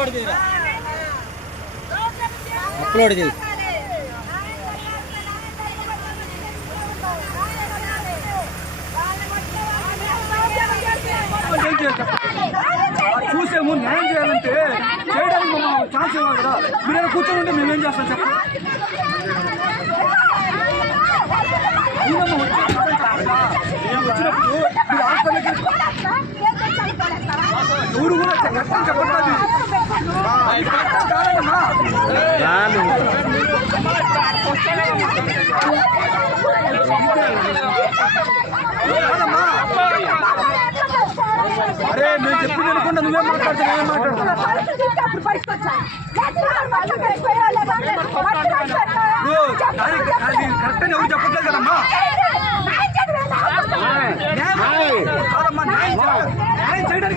Upload చేయరా? Upload చేయి. చూసే ముందు న్యాయం చేయాలంటే చేయడానికి మనం ఛాన్స్ ఇవ్వాలి కదా. మీరు కూర్చొని ఉంటే మేమేం చేస్తాం చెప్పండి ఎవరు కూడా చెప్పండి చెప్పండి అరే నేను చెప్పింది అనుకుంటా నువ్వేం మాట్లాడుతున్నావు ఏం మాట్లాడుతున్నావు కరెక్ట్ అని ఎవరు చెప్పట్లేదు కదమ్మా న్యాయం న్యాయం చేయాలి.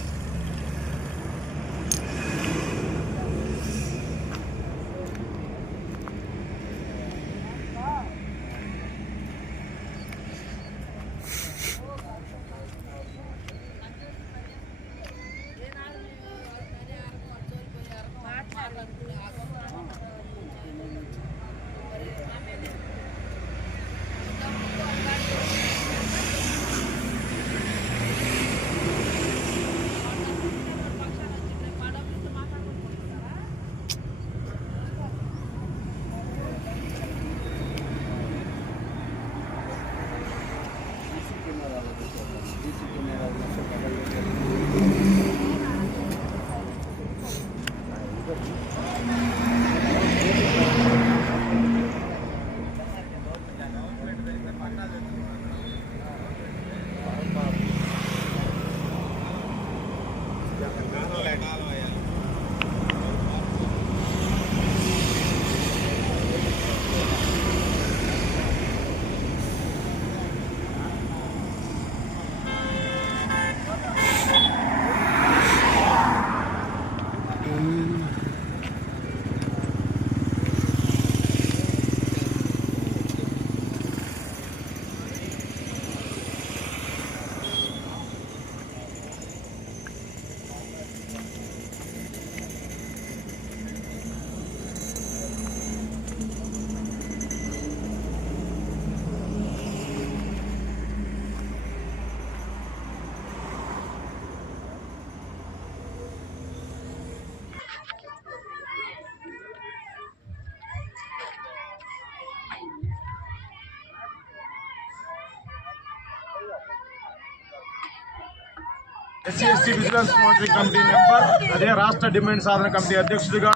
SC ST vigilance monitoring committee member అదే రాష్ట్ర డిమాండ్ సాధన కమిటీ అధ్యక్షుడిగా.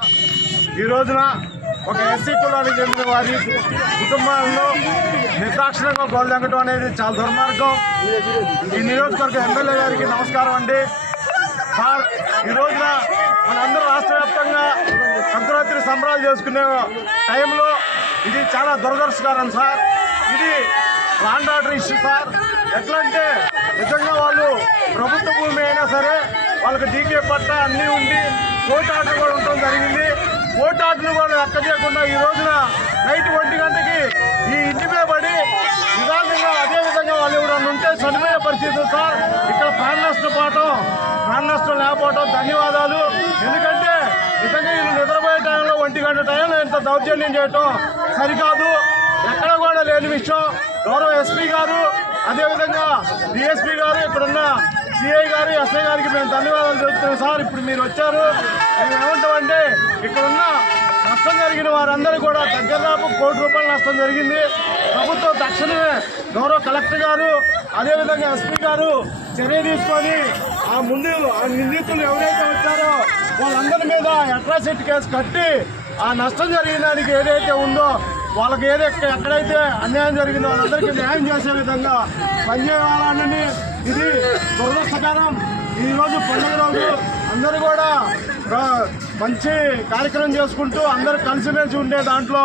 ఈ రోజున ఒక ఎస్సీ కులానికి చెందిన వారి కుటుంబాల్లో నిర్దాక్షిణంగా గోల్దెంగటం అనేది చాలా దుర్మార్గం. ఈ నియోజకవర్గ ఎమ్మెల్యే గారికి నమస్కారం అండి. సార్ ఈ రోజున మనందరూ రాష్ట్ర వ్యాప్తంగా సంక్రాంతి సంబరాలు చేసుకునే టైంలో ఇది చాలా దురదర్శకరం సార్. ఇది law and order issue sir. ఎట్లా అంటే నిజంగా వాళ్ళు ప్రభుత్వ భూమి అయినా సరే వాళ్ళకి డీకే పట్ట అన్నీ ఉండి కోర్టు కూడా ఉండటం జరిగింది. కోర్టు కూడా లెక్క చేయకుండా ఈ రోజున నైట్ ఒంటి గంటకి ఈ ఇంటి మీద పడి నిదానంగా అదే విధంగా వాళ్ళు ఎవరన్నా ఉంటే చనిపోయే పరిస్థితి సార్. ఇక్కడ ప్రాణ నష్టపోవటం ప్రాణ నష్టం లేకపోవటం ధన్యవాదాలు. ఎందుకంటే నిజంగా వీళ్ళు నిద్రపోయే టైంలో ఒంటి గంట టైంలో ఇంత దౌర్జన్యం చేయటం సరికాదు. ఎక్కడ కూడా లేని విషయం. గౌరవ ఎస్పీ గారు అదేవిధంగా డిఎస్పీ గారు ఇక్కడున్న సిఐ గారు ఎస్ఐ గారికి మేము ధన్యవాదాలు చెబుతున్నాం సార్ ఇప్పుడు మీరు వచ్చారు. మేము ఏమంటామంటే ఇక్కడున్న నష్టం జరిగిన వారందరూ కూడా దగ్గరదాపు కోటి రూపాయల నష్టం జరిగింది. ప్రభుత్వం తక్షణమే గౌరవ కలెక్టర్ గారు అదేవిధంగా ఎస్పీ గారు చర్య తీసుకొని ఆ ముందు ఆ నిందితులు ఎవరైతే వచ్చారో వాళ్ళందరి మీద అట్రాసిటీ కేసు కట్టి ఆ నష్టం జరిగిన దానికి ఏదైతే ఉందో వాళ్ళకి ఏదో ఎక్కడైతే అన్యాయం జరిగిందో వాళ్ళందరికీ న్యాయం చేసే విధంగా పనిచేయాలని ఇది దురదృష్టకరం. ఈ రోజు పండుగ రోజు అందరూ కూడా మంచి కార్యక్రమం చేసుకుంటూ అందరూ కలిసిమెలిసి ఉండే దాంట్లో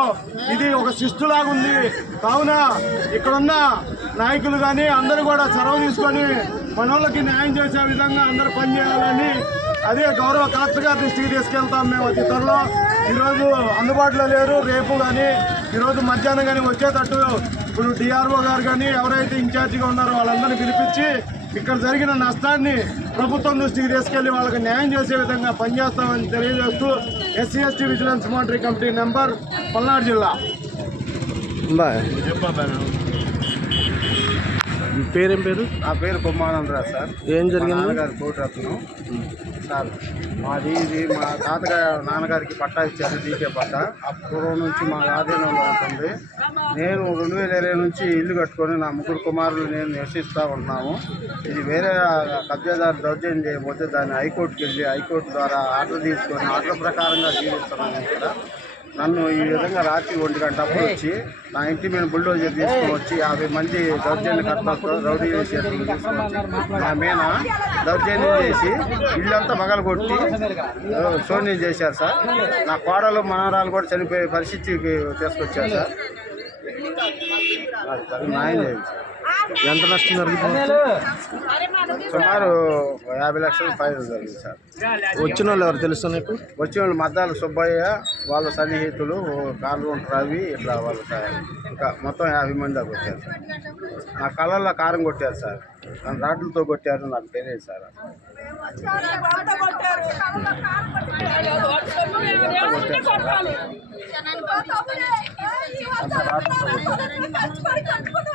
ఇది ఒక శిస్తులాగా ఉంది. కావున ఇక్కడున్న నాయకులు కానీ అందరూ కూడా చొరవ తీసుకొని మనోళ్ళకి న్యాయం చేసే విధంగా అందరూ పనిచేయాలని అదే గౌరవ కలెక్టర్ గారి దృష్టికి తీసుకెళ్తాం మేము అతి త్వరలో. ఈరోజు అందుబాటులో లేరు. రేపు కానీ ఈరోజు మధ్యాహ్నం కానీ వచ్చేటట్టు ఇప్పుడు డిఆర్ఓ గారు కానీ ఎవరైతే ఇన్ఛార్జిగా ఉన్నారో వాళ్ళందరినీ పిలిపించి ఇక్కడ జరిగిన నష్టాన్ని ప్రభుత్వం దృష్టికి తీసుకెళ్ళి వాళ్ళకి న్యాయం చేసే విధంగా పనిచేస్తామని తెలియజేస్తూ SC ST vigilance monitoring committee number Palnadu జిల్లా. పేరేం పేరు? నా పేరు కుమ్మానందరావు సార్. ఏం జరిగింది? నాన్నగారి కోటరత్నం సార్ మాది ఇది మా తాతగారు నాన్నగారికి పట్టా ఇచ్చారు డీకే పట్టా. అప్పుడు నుంచి మా ఆధీనంలో ఉంటుంది. నేను రెండు వేల ఇరవై నుంచి ఇల్లు కట్టుకొని నా ముగ్గురు కుమారులు నేను నివసిస్తూ ఉంటున్నాము ఇది వేరే కబ్జాదారు దౌర్జన్యం చేయకపోతే దాన్ని హైకోర్టుకి వెళ్ళి హైకోర్టు ద్వారా ఆర్డర్ తీసుకొని ఆర్డర్ ప్రకారంగా జీవిస్తున్నాను ఇక్కడ. నన్ను ఈ విధంగా రాత్రి ఒంటి గంట అప్పుడు వచ్చి నా ఇంటి మీద బుల్డోజర్ తీసుకొని వచ్చి యాభై మంది దౌర్జన్య కర్తలతో రౌడీ చేతులు తీసుకొని నా మీద దౌర్జన్యం చేసి ఇల్లంతా పగల కొట్టి శూన్యం చేశారు సార్. నా కోడలు మనవరాలు కూడా చనిపోయే పరిస్థితి తీసుకొచ్చారు సార్. న్యాయం చేయండి సార్? ఎంత నష్టం జరిగింది? సుమారు యాభై లక్షల పైన జరిగింది సార్. వచ్చిన వాళ్ళు ఎవరు తెలుసా నీకు? వచ్చిన వాళ్ళు మద్దాల సుబ్బయ్య వాళ్ళ సన్నిహితులు కాలువంట రవి ఇట్లా వాళ్ళ సార్. ఇంకా మొత్తం యాభై మంది దాకా వచ్చారు సార్. నా కళ్ళల్లో కారం కొట్టారు సార్. నన్ను రాడ్లతో కొట్టారు నాకు తెలియదు సార్. Thank you.